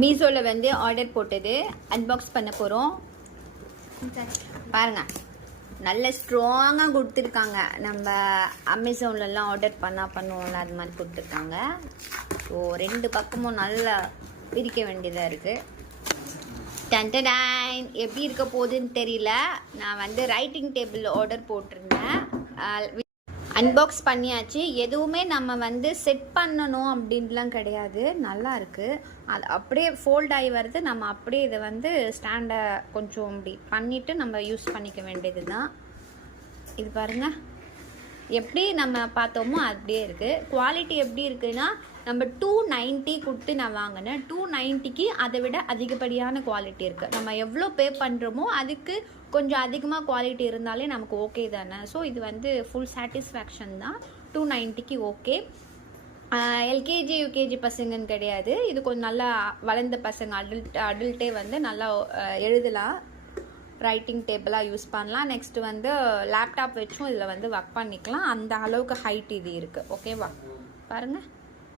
மீஷோவில் வந்து ஆர்டர் போட்டது அன்பாக்ஸ் பண்ண போகிறோம். பாருங்கள், நல்ல ஸ்ட்ராங்காக கொடுத்துருக்காங்க. நம்ம அமேசான்லலாம் ஆர்டர் பண்ணுவோம்ல, அது மாதிரி கொடுத்துருக்காங்க. ஸோ 2 பக்கமும் நல்லா பிரிக்க வேண்டியதாக இருக்குது. டன்டடைன் எப்படி இருக்க போகுதுன்னு தெரியல. நான் வந்து ரைட்டிங் டேபிள் ஆர்டர் போட்டிருந்தேன். அன்பாக்ஸ் பண்ணியாச்சு. எதுவுமே நம்ம வந்து செட் பண்ணணும் அப்படின்லாம் கிடையாது. நல்லா இருக்குது. அது அப்படியே ஃபோல்ட் ஆகி வருது. நம்ம அப்படியே இதை வந்து ஸ்டாண்டை கொஞ்சம் இப்படி பண்ணிவிட்டு நம்ம யூஸ் பண்ணிக்க வேண்டியது தான். இது பாருங்கள், எப்படி நம்ம பார்த்தோமோ அப்படியே இருக்குது. குவாலிட்டி எப்படி இருக்குன்னா, நம்ம 290 கொடுத்து நான் வாங்கினேன். 290க்கு அதை விட அதிகப்படியான குவாலிட்டி இருக்குது. நம்ம எவ்வளோ பே பண்ணுறோமோ அதுக்கு கொஞ்சம் அதிகமாக குவாலிட்டி இருந்தாலே நமக்கு ஓகே தானே. ஸோ இது வந்து ஃபுல் சாட்டிஸ்ஃபேக்ஷன் தான். 290க்கு ஓகே. எல்கேஜி யூகேஜி பசங்கன்னு கிடையாது. இது கொஞ்சம் நல்லா வளர்ந்த பசங்க, அடல்ட்டே வந்து நல்லா எழுதலாம். ரைட்டிங் டேபிளாக யூஸ் பண்ணலாம். நெக்ஸ்ட்டு வந்து லேப்டாப் வச்சும் இதில் வந்து ஒர்க் பண்ணிக்கலாம். அந்த அளவுக்கு ஹைட் இது இருக்குது. ஓகேவா? பாருங்கள்.